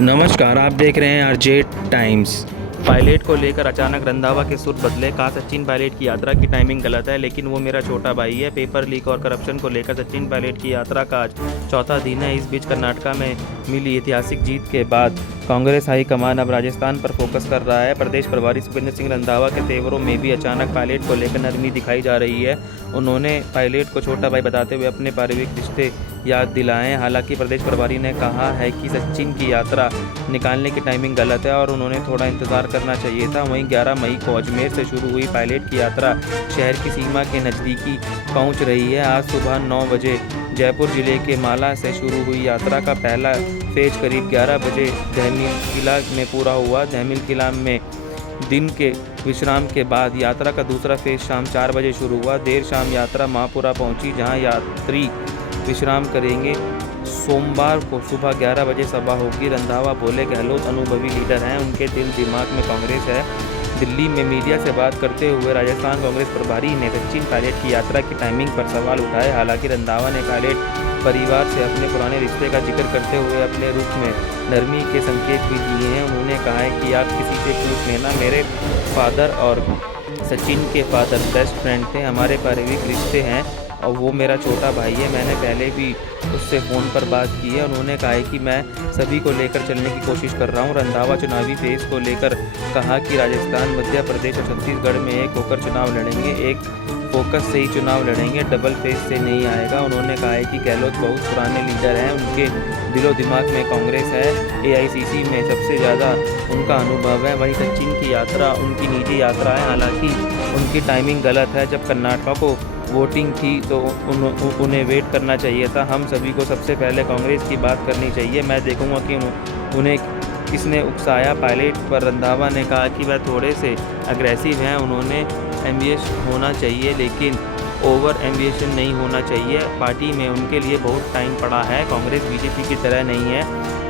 नमस्कार, आप देख रहे हैं आरजे टाइम्स। पायलट को लेकर अचानक रंधावा के सुर बदले। कहा सचिन पायलट की यात्रा की टाइमिंग गलत है, लेकिन वो मेरा छोटा भाई है। पेपर लीक और करप्शन को लेकर सचिन पायलट की यात्रा का आज चौथा दिन है। इस बीच कर्नाटका में मिली ऐतिहासिक जीत के बाद कांग्रेस हाईकमान अब राजस्थान पर फोकस कर रहा है। प्रदेश प्रभारी सुखविंदर सिंह रंधावा के तेवरों में भी अचानक पायलट को लेकर नरमी दिखाई जा रही है। उन्होंने पायलट को छोटा भाई बताते हुए अपने पारिवारिक रिश्ते याद दिलाएं। हालांकि प्रदेश प्रभारी ने कहा है कि सचिन की यात्रा निकालने की टाइमिंग गलत है और उन्होंने थोड़ा इंतजार करना चाहिए था। वहीं 11 मई को अजमेर से शुरू हुई पायलट की यात्रा शहर की सीमा के नज़दीकी पहुंच रही है। आज सुबह 9 बजे जयपुर जिले के माला से शुरू हुई यात्रा का पहला फेज करीब 11 बजे धहमिल किला में पूरा हुआ। धहमिल किला में दिन के विश्राम के बाद यात्रा का दूसरा फेज शाम 4 बजे शुरू हुआ। देर शाम यात्रा महापुरा पहुंची, जहां यात्री विश्राम करेंगे। सोमवार को सुबह 11 बजे सभा होगी। रंधावा बोले, गहलोत अनुभवी लीडर हैं, उनके दिल दिमाग में कांग्रेस है। दिल्ली में मीडिया से बात करते हुए राजस्थान कांग्रेस प्रभारी ने सचिन पायलट की यात्रा की टाइमिंग पर सवाल उठाए। हालांकि रंधावा ने पायलट परिवार से अपने पुराने रिश्ते का जिक्र करते हुए अपने रुख में नरमी के संकेत भी दिए हैं। उन्होंने कहा है कि आप किसी से पूछ लेना, मेरे फादर और सचिन के फादर बेस्ट फ्रेंड थे, हमारे पारिवारिक रिश्ते हैं और वो मेरा छोटा भाई है। मैंने पहले भी उससे फ़ोन पर बात की है। उन्होंने कहा है कि मैं सभी को लेकर चलने की कोशिश कर रहा हूं। रंधावा चुनावी फेज को लेकर कहा कि राजस्थान, मध्य प्रदेश और छत्तीसगढ़ में एक होकर चुनाव लड़ेंगे, एक फोकस से ही चुनाव लड़ेंगे, डबल फेज से नहीं आएगा। उन्होंने कहा है कि गहलोत बहुत पुराने लीडर हैं, उनके दिलो दिमाग में कांग्रेस है, एआईसीसी में सबसे ज़्यादा उनका अनुभव है। वहीं सचिन की यात्रा उनकी निजी यात्रा है, हालांकि उनकी टाइमिंग गलत है। जब कर्नाटका को वोटिंग थी तो उन्हें वेट करना चाहिए था। हम सभी को सबसे पहले कांग्रेस की बात करनी चाहिए। मैं देखूंगा कि उन्हें किसने उकसाया। पायलट पर रंधावा ने कहा कि वह थोड़े से अग्रेसिव हैं, उन्होंने एम्बिशियस होना चाहिए लेकिन ओवर एम्बिशन नहीं होना चाहिए। पार्टी में उनके लिए बहुत टाइम पड़ा है। कांग्रेस बीजेपी की तरह नहीं है,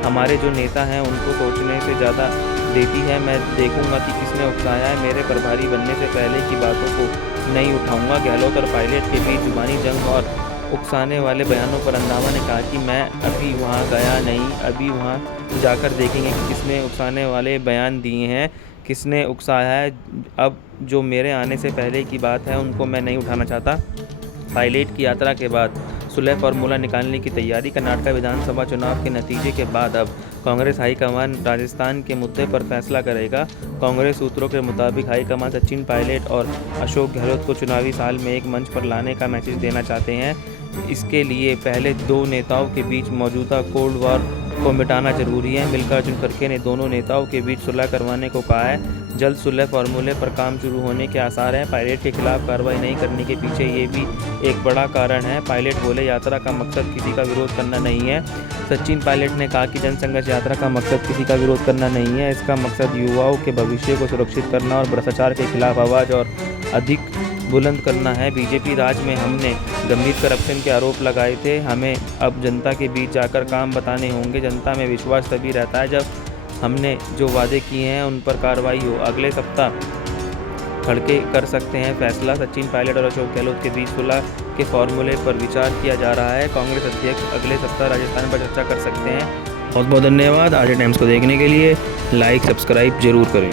हमारे जो नेता हैं उनको सोचने से ज़्यादा देती है। मैं देखूंगा कि किसने उकसाया है। मेरे प्रभारी बनने से पहले की बातों को नहीं उठाऊंगा। गहलोत और पायलट के बीच जुबानी जंग और उकसाने वाले बयानों पर रंधावा ने कहा कि मैं अभी वहां गया नहीं, अभी वहां जाकर देखेंगे कि किसने उकसाने वाले बयान दिए हैं, किसने उकसाया है। अब जो मेरे आने से पहले की बात है उनको मैं नहीं उठाना चाहता। पायलट की यात्रा के बाद सुलह फार्मूला निकालने की तैयारी। कर्नाटक विधानसभा चुनाव के नतीजे के बाद अब कांग्रेस हाईकमान राजस्थान के मुद्दे पर फैसला करेगा। कांग्रेस सूत्रों के मुताबिक हाईकमान सचिन पायलट और अशोक गहलोत को चुनावी साल में एक मंच पर लाने का मैसेज देना चाहते हैं। इसके लिए पहले दो नेताओं के बीच मौजूदा कोल्ड वॉर को मिटाना जरूरी है। मल्लिकार्जुन खड़गे ने दोनों नेताओं के बीच सुलह करवाने को कहा है। जल्द सुलह फार्मूले पर काम शुरू होने के आसार हैं। पायलट के खिलाफ कार्रवाई नहीं करने के पीछे ये भी एक बड़ा कारण है। पायलट बोले, यात्रा का मकसद किसी का विरोध करना नहीं है। सचिन पायलट ने कहा कि जनसंघर्ष यात्रा का मकसद किसी का विरोध करना नहीं है, इसका मकसद युवाओं के भविष्य को सुरक्षित करना और भ्रष्टाचार के खिलाफ आवाज़ और अधिक बुलंद करना है। बीजेपी राज में हमने गंभीर करप्शन के आरोप लगाए थे, हमें अब जनता के बीच जाकर काम बताने होंगे। जनता में विश्वास तभी रहता है जब हमने जो वादे किए हैं उन पर कार्रवाई हो। अगले सप्ताह खड़गे कर सकते हैं फैसला। सचिन पायलट और अशोक गहलोत के बीच सुलह के फॉर्मूले पर विचार किया जा रहा है। कांग्रेस अध्यक्ष अगले सप्ताह राजस्थान पर चर्चा कर सकते हैं। बहुत बहुत धन्यवाद। आरजे टाइम्स को देखने के लिए लाइक सब्सक्राइब जरूर करें।